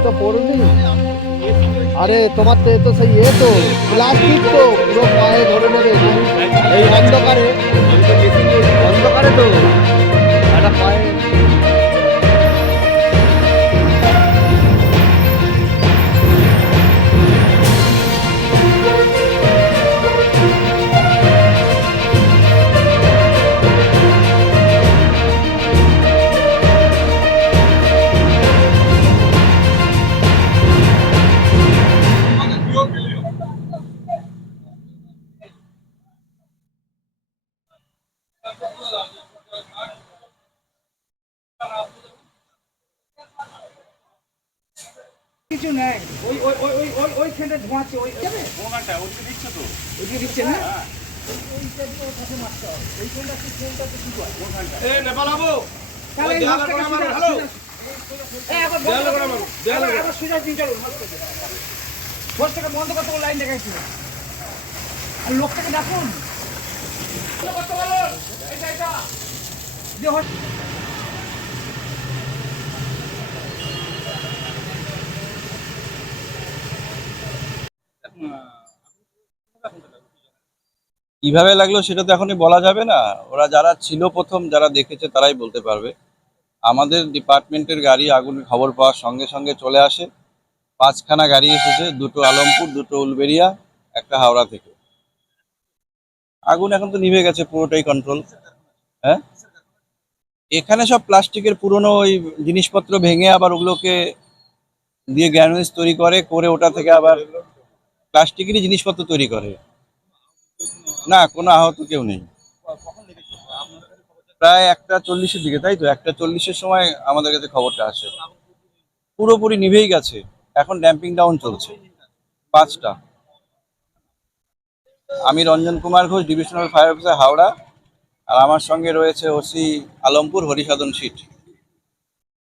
জুতো পরুনি? আরে তোমার তো এ তো সেই এ তো প্লাস্টিক তো পুরো পায়ে ধরে নেবে এই অন্ধকারে। অন্ধকারে তো একটা পায়ে। কিছু নাই, ওই ওই ওই ওই ওই ওইখানটা ধোঁয়াচ্ছে, ওই যাবে ওখানটা ওইদিকে দিচ্ছে তো, ওইদিকে দিচ্ছে না। ওইটা দিয়ে ওটাকে মারতে হবে, ওইখানটা কি ফোনটা তো কি করে ওখানটা। এ নেপাল বাবু তাহলে এই মাছটাকে মারো। হ্যালো এ আবার বন্ধ করে মারো, আবার সোজা দিন চলো মাছটাকে। ফোনটাকে বন্ধ করতে লাইন দেখাইছিল, আর লোকটাকে ডাকুন বন্ধ করতে বলো। এটা যে কিভাবে লাগলো সেটা তো এখনই বলা যাবে না। ওরা যারা ছিল প্রথম, যারা দেখেছে তারাই বলতে পারবে। আমাদের ডিপার্টমেন্টের গাড়ি আগুনের খবর পাওয়ার সঙ্গে সঙ্গে চলে আসে। 5খানা গাড়ি এসেছে, 2টো আলমপুর, 2টো উলবেড়িয়া, একটা হাওড়া থেকে। আগুন এখন তো নিভে গেছে, পুরোটাই কন্ট্রোল। হ্যাঁ, এখানে সব প্লাস্টিকের পুরনো ওই জিনিসপত্র ভেঙে আবার ওগুলোকে দিয়ে গ্যানুয়েজ তৈরি করে ওটা থেকে আবার প্লাস্টিকেরই জিনিসপত্র তৈরি করে। না, কোনো আহত কেউ নেই। প্রায় 1টা 40-এর দিকে, তাই তো 1টা 40-এর সময় আমাদের কাছে খবরটা আসে। পুরোপুরি নিভেই গেছে, এখন ড্যাম্পিং ডাউন চলছে। 5টা। আমি Ranjan Kumar Ghosh, divisional fire officer, Howrah. আর আমার সঙ্গে রয়েছে ওসি আলমপুর, হরিসাধন সিট।